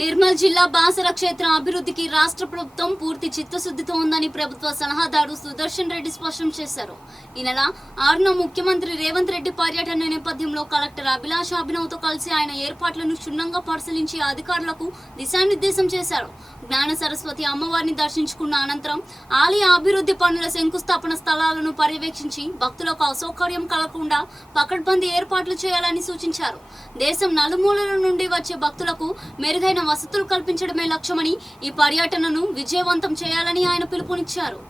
నిర్మల్ జిల్లా బాసర క్షేత్ర అభివృద్ధికి రాష్ట్ర ప్రభుత్వం పూర్తి చిత్తశుద్ధితో ఉందని ప్రభుత్వ సలహాదారు సుదర్శన్ రెడ్డి స్పష్టం చేశారు. ఈ నెల 6న ముఖ్యమంత్రి రేవంత్ రెడ్డి పర్యటన నేపథ్యంలో కలెక్టర్ అభిలాష్ అభినవ్తో కలిసి ఆయన ఏర్పాట్లను క్షుణ్ణంగా పరిశీలించి అధికారులకు దిశానిర్దేశం చేశారు. జ్ఞాన సరస్వతి అమ్మవారిని దర్శించుకున్న అనంతరం ఆలయ అభివృద్ధి పనుల శంకుస్థాపన స్థలాలను పర్యవేక్షించి భక్తులకు అసౌకర్యం కలగకుండా పకడ్బందీ ఏర్పాట్లు చేయాలని సూచించారు. దేశం నలుమూలల నుండి వచ్చే భక్తులకు మెరుగైన వసతులు కల్పించడమే లక్ష్యమని ఈ పర్యటనను విజయవంతం చేయాలని ఆయన పిలుపునిచ్చారు.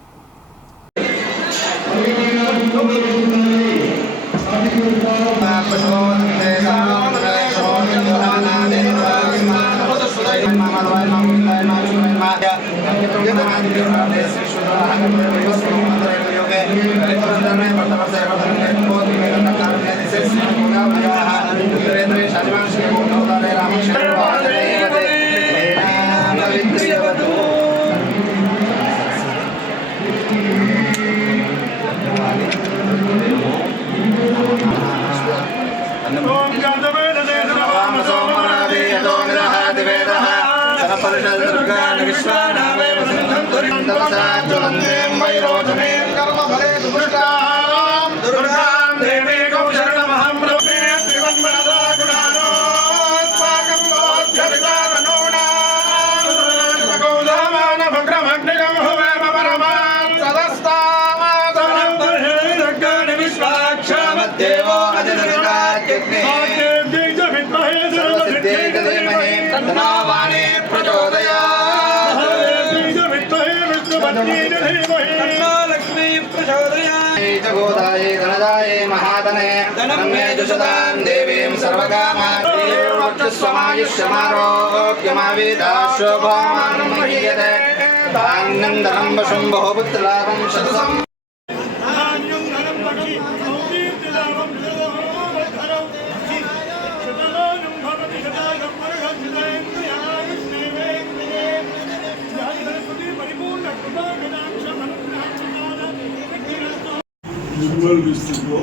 నిర్మల్ డిస్ట్రిక్ట్లో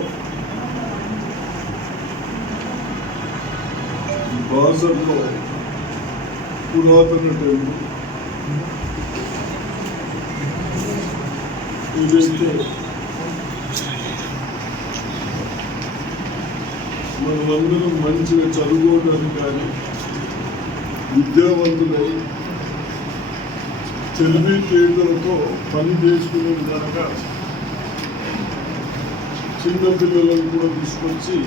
బాసర్లో పురాతన టెంపుల్ ఇదైతే మనమందరం మంచిగా చదువుకోవడానికి కానీ విద్యావంతులై తెలివితేటలతో పని చేసుకునే విధంగా చిన్న పిల్లలను కూడా తీసుకొచ్చి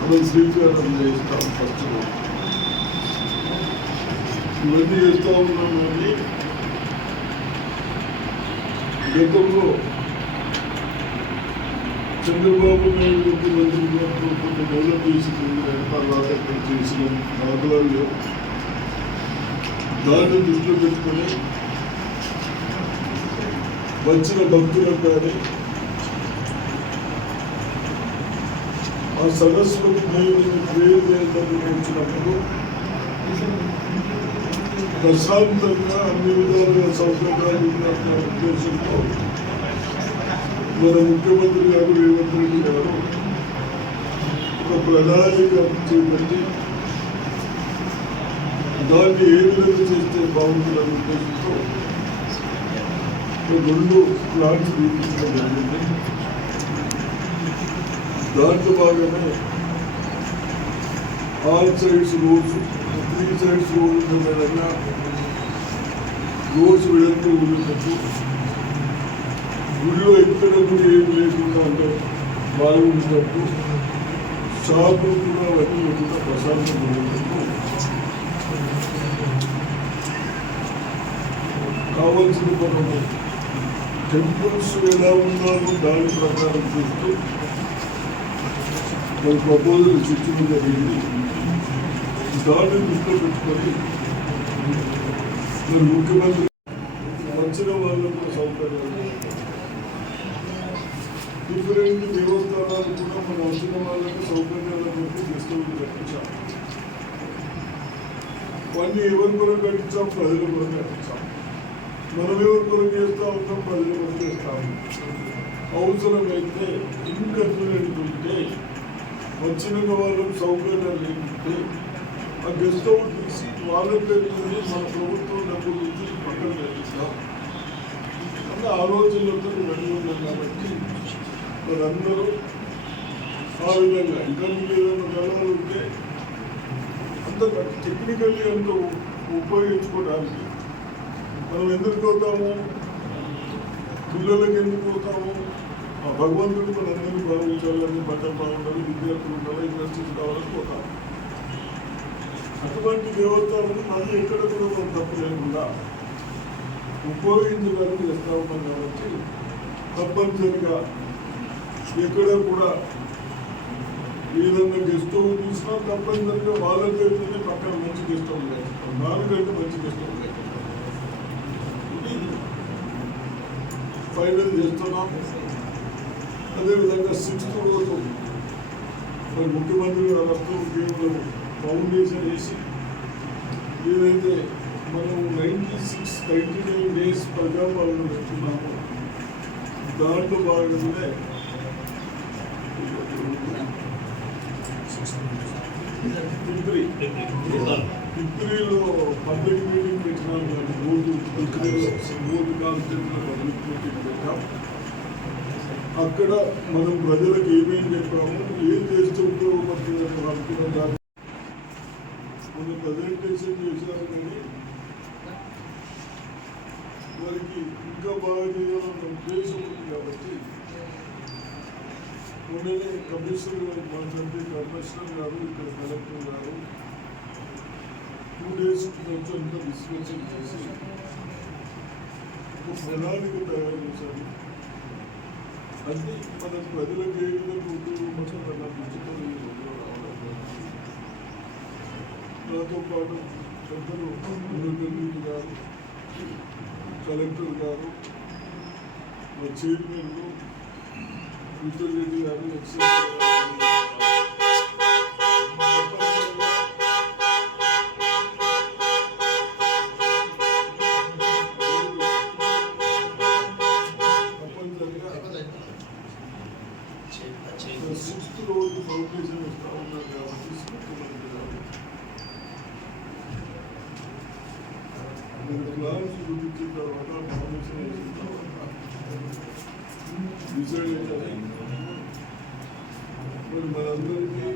మనం శ్రీకారం చేస్తాం. ఫస్ట్ ఇవన్నీ చేస్తూ ఉన్నాం. కానీ గతంలో చంద్రబాబు నాయుడు ముఖ్యమంత్రిగా కొంత డెవలప్ చేసింది, చేసిన దాఖలాలు దాన్ని దృష్టిలో పెట్టుకొని వచ్చిన భక్తులకు కానీ ఆ సదస్సులకు వచ్చినప్పుడు ప్రశాంతంగా అన్ని విధాలుగా సౌకర్యాలు ఉన్న ఉద్దేశంతో మన ముఖ్యమంత్రి గారు రేవంత్ రెడ్డి గారు ఒక ప్రణాళిక చేపట్టి దాన్ని ఏ విధంగా చేస్తే బాగుంటుందనే ఉద్దేశంతో 2 ప్లాన్స్ తీర్పించడం జరిగింది. దాంట్లో భాగమే all sides roads, 3 sides road విధంగా రోడ్స్ వెళ్తూ ఉండేటట్టు, గుడిలో ఎక్కడ కూడా ఏమి లేకుండా అంటే బాగుండేటట్టు, షాపులు కూడా అవన్నీ లేకుండా ప్రశాంతంగా ఉండేటట్టు కావాల్సిన మనము టెంపుల్స్ ఎలా ఉన్నారో దాని ప్రకారం చూస్తూ మన ప్రపోజల్ చర్చలు జరిగింది. దాన్ని దృష్టిలో పెట్టుకొని మరి ముఖ్యమంత్రి వచ్చిన వాళ్ళకు సౌకర్యాలు డిఫరెంట్ దేవస్థానాలు కూడా మన వచ్చిన వాళ్ళకి సౌకర్యాల బట్టి తీసుకొని కట్టించాం. అవన్నీ ఎవరి కొరకు కట్టించాం? ప్రజల కొరకు కట్టించాం. మనం ఎవరి కొరకు చేస్తూ ఉంటాం? ప్రజల కొరకు చేస్తాము. అవసరమైతే ఇన్కన్వీనియంట్ ఉంటే వచ్చిన వాళ్ళకు సౌకర్యాలు లేకుంటే ఆ గెస్ట్ హౌస్ తీసి వాళ్ళ పేరు మీద మన ప్రభుత్వం డబ్బులు నుంచి పక్కన పెట్టిస్తాం అన్న ఆలోచనలతో రెడీ ఉన్నాం కాబట్టి మనందరూ ఆ విధంగా ఇంటర్వ్యూ ఏదైనా గెలవాలి ఉంటే అంత టెక్నికల్లీ అంత ఉపయోగించుకోవడానికి మనం ఎందుకు పోతాము, పిల్లలకి ఎందుకు పోతాము, ఆ భగవంతుడు మనందరినీ బాగుంచాలని, బట్టలు బాగుండాలి, విద్యార్థులు ఉండాలి, ఇండస్ట్రీస్ కావాలని పోతాము. అటువంటి దేవతలను మళ్ళీ ఎక్కడ కూడా మనం తప్పు లేకుండా ఉపయోగించడానికి చేస్తా ఉన్నాం కాబట్టి తప్పనిసరిగా ఎక్కడ కూడా ఏదన్నా గెస్ట్ హౌస్ చూసినా తప్పనిసరిగా వాళ్ళ పేరుతోనే పక్కన మంచి గెస్ట్ హౌస్ లేకపోతాం, నాలుగంటే మంచి గెస్ట్ హౌస్ లేకపోతాం. ఇది ఫైనల్ చేస్తున్నాం. అదేవిధంగా 6th రోజు మరి ముఖ్యమంత్రి గారు వస్తూ కేవలం ఫౌండేషన్ వేసి ఏదైతే మనం 99 డేస్ ప్రజాపాలన పెట్టుకున్నామో దాంట్లో భాగంగానే ఫిబ్రవరిలో పబ్లిక్ మీటింగ్ పెట్టినాం. బోర్డు కాన్స్టిట్యూన్సీలో పబ్లిక్ మీటింగ్ పెట్టాం. అక్కడ మనం ప్రజలకు ఏమేమి చెప్పాము, ఏం చేస్తే ఉపయోగపడుతుంది అనుకున్న దాన్ని కొన్ని ప్రజెంటేషన్ చేశాము. కానీ వారికి ఇంకా బాగా చేయాలన్న ఉద్దేశం ఉంది కాబట్టి మొన్ననే కమిషనర్ గారు మాట్లాడితే కమిషనర్ గారు ఇక్కడ కలెక్టర్ గారు 2 days కొంచెం అంతా డిస్కషన్ చేసి ఒక ప్రణాళిక తయారు చేశారు. అది మన ప్రజలకు ఏ విధంగా ఉపయోగపడుతుందన్న దృష్టితో నాతో పాటు పెద్దలు మురళీ గారు, కలెక్టర్ గారు, చైర్మన్లు విఠల్ రెడ్డి గారు, తప్పనిసరిగా 6th రోజు ఫౌండేషన్ ఇస్తా ఉన్నారు కాబట్టి ప్లాన్స్ చూపించిన తర్వాత ఫౌండేషన్ వేసిన తర్వాత డిసైడ్ అవుతుంది. మరి మనందరికీ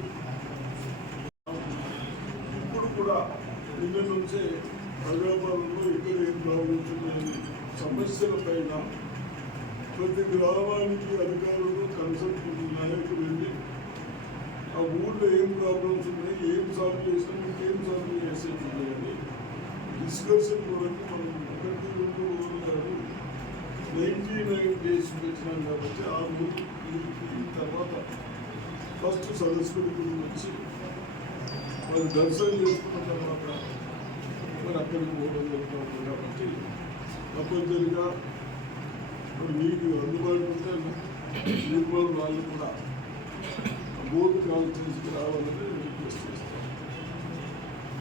ఇప్పుడు కూడా నిన్న నుంచే హైదరాబాద్లో ఎక్కడ ఏం ప్రాబ్లమ్స్ ఉన్నాయని సమస్యల పైన ప్రతి గ్రామానికి అధికారులు కన్సల్ట్ నాయకు వెళ్ళి ఆ ఊళ్ళో ఏం ప్రాబ్లమ్స్ ఉన్నాయి, ఏం సాల్వ్ చేసినా ఇంకేం సాల్వ్ చేసేది ఉన్నాయని డిస్కషన్ కొరకు మనం 1-2 రోజులు కాదు 99 days పెట్టినాం కాబట్టి ఆ తర్వాత ఫస్ట్ సరస్వతి గురించి వచ్చి వాళ్ళు దర్శనం చేసుకున్న తర్వాత మరి అక్కడికి పోవడం జరుగుతుంది. కాబట్టి తప్పనిసరిగా మీకు అందుబాటులో ఉంటే నిర్మల్ వాళ్ళు కూడా బోర్డు కాల్ తీసుకురావాలని రిక్వెస్ట్ చేస్తాను.